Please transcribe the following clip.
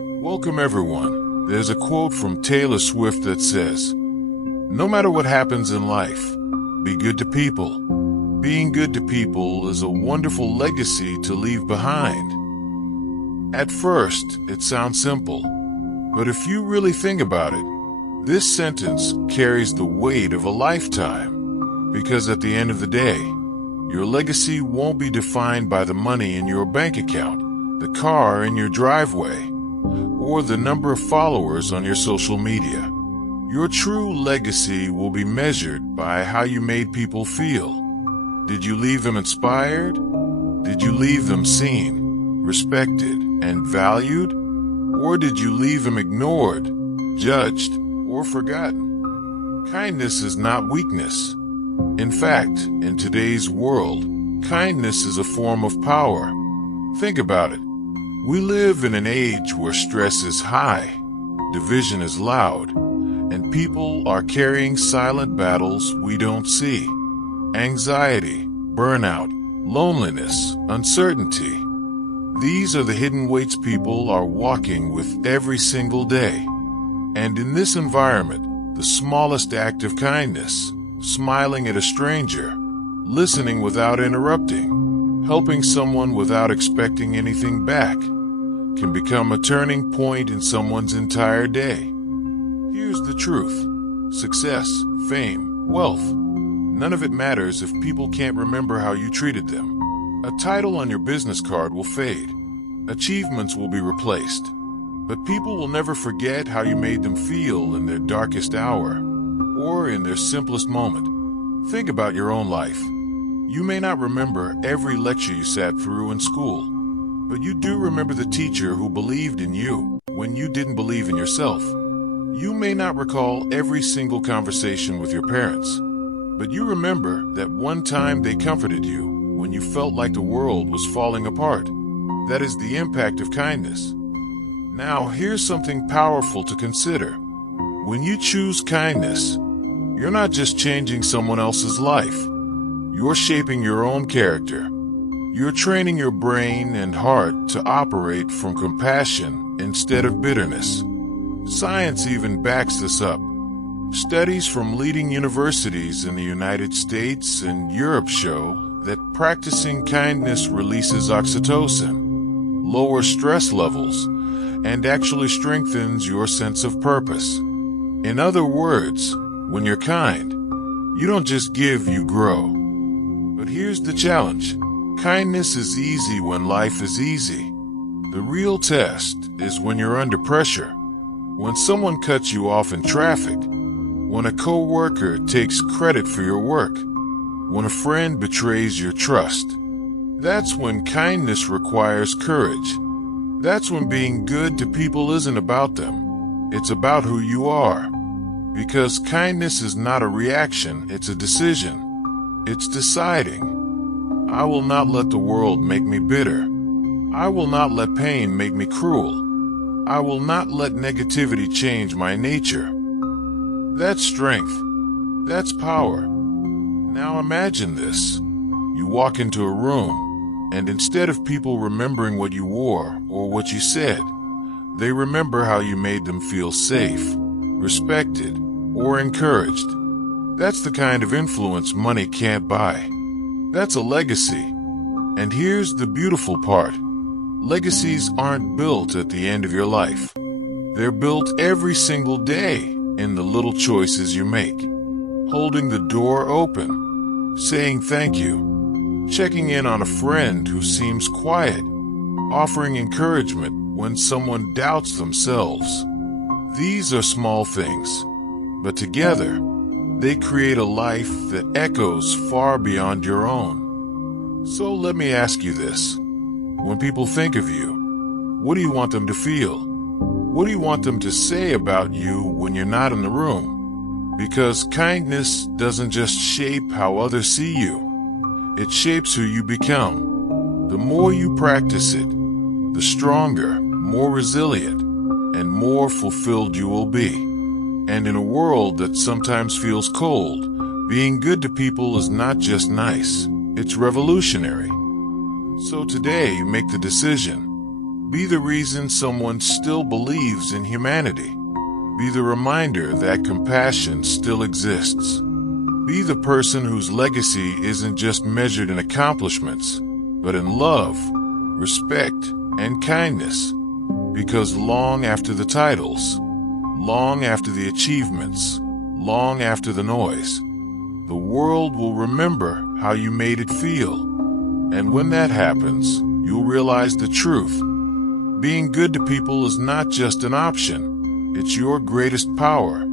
Welcome everyone. There's a quote from Taylor Swift that says, "No matter what happens in life, be good to people. Being good to people is a wonderful legacy to leave behind." At first, it sounds simple, but if you really think about it, this sentence carries the weight of a lifetime. Because at the end of the day, your legacy won't be defined by the money in your bank account, the car in your driveway, or the number of followers on your social media. Your true legacy will be measured by how you made people feel. Did you leave them inspired? Did you leave them seen, respected, and valued? Or did you leave them ignored, judged, or forgotten? Kindness is not weakness. In fact, in today's world, kindness is a form of power. Think about it. We live in an age where stress is high, division is loud, and people are carrying silent battles we don't see. Anxiety, burnout, loneliness, uncertainty. These are the hidden weights people are walking with every single day. And in this environment, the smallest act of kindness, smiling at a stranger, listening without interrupting, helping someone without expecting anything back, can become a turning point in someone's entire day. Here's the truth. Success, fame, wealth, none of it matters if people can't remember how you treated them. A title on your business card will fade. Achievements will be replaced. But people will never forget how you made them feel in their darkest hour or in their simplest moment. Think about your own life. You may not remember every lecture you sat through in school, but you do remember the teacher who believed in you when you didn't believe in yourself. You may not recall every single conversation with your parents, but you remember that one time they comforted you when you felt like the world was falling apart. That is the impact of kindness. Now, here's something powerful to consider. When you choose kindness, you're not just changing someone else's life. You're shaping your own character. You're training your brain and heart to operate from compassion instead of bitterness. Science even backs this up. Studies from leading universities in the United States and Europe show that practicing kindness releases oxytocin, lowers stress levels, and actually strengthens your sense of purpose. In other words, when you're kind, you don't just give, you grow. But here's the challenge. Kindness is easy when life is easy. The real test is when you're under pressure. When someone cuts you off in traffic, when a coworker takes credit for your work, when a friend betrays your trust. That's when kindness requires courage. That's when being good to people isn't about them. It's about who you are. Because kindness is not a reaction, it's a decision. It's deciding, I will not let the world make me bitter. I will not let pain make me cruel. I will not let negativity change my nature. That's strength. That's power. Now imagine this. You walk into a room, and instead of people remembering what you wore or what you said, they remember how you made them feel safe, respected, or encouraged. That's the kind of influence money can't buy. That's a legacy. And here's the beautiful part. Legacies aren't built at the end of your life. They're built every single day in the little choices you make. Holding the door open, saying thank you, checking in on a friend who seems quiet, offering encouragement when someone doubts themselves. These are small things, but together, they create a life that echoes far beyond your own. So let me ask you this. When people think of you, what do you want them to feel? What do you want them to say about you when you're not in the room? Because kindness doesn't just shape how others see you. It shapes who you become. The more you practice it, the stronger, more resilient, and more fulfilled you will be. And in a world that sometimes feels cold, being good to people is not just nice, it's revolutionary. So today, make the decision. Be the reason someone still believes in humanity. Be the reminder that compassion still exists. Be the person whose legacy isn't just measured in accomplishments, but in love, respect, and kindness. Because long after the titles, long after the achievements, long after the noise, the world will remember how you made it feel. And when that happens, you'll realize the truth. Being good to people is not just an option, it's your greatest power.